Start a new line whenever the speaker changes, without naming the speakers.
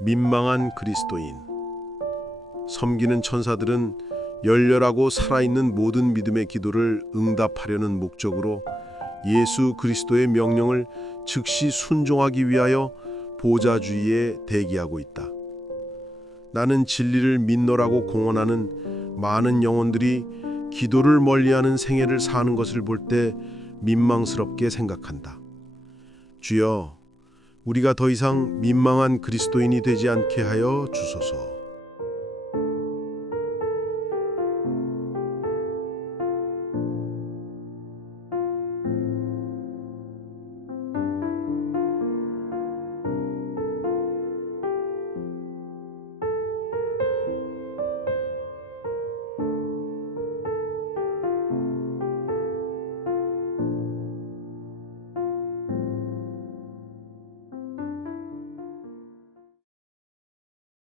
민망한 그리스도인 섬기는 천사들은 열렬하고 살아있는 모든 믿음의 기도를 응답하려는 목적으로 예수 그리스도의 명령을 즉시 순종하기 위하여 보좌 주위에 대기하고 있다. 나는 진리를 믿노라고 공언하는 많은 영혼들이 기도를 멀리하는 생애를 사는 것을 볼 때 민망스럽게 생각한다. 주여, 우리가 더 이상 민망한 그리스도인이 되지 않게 하여 주소서.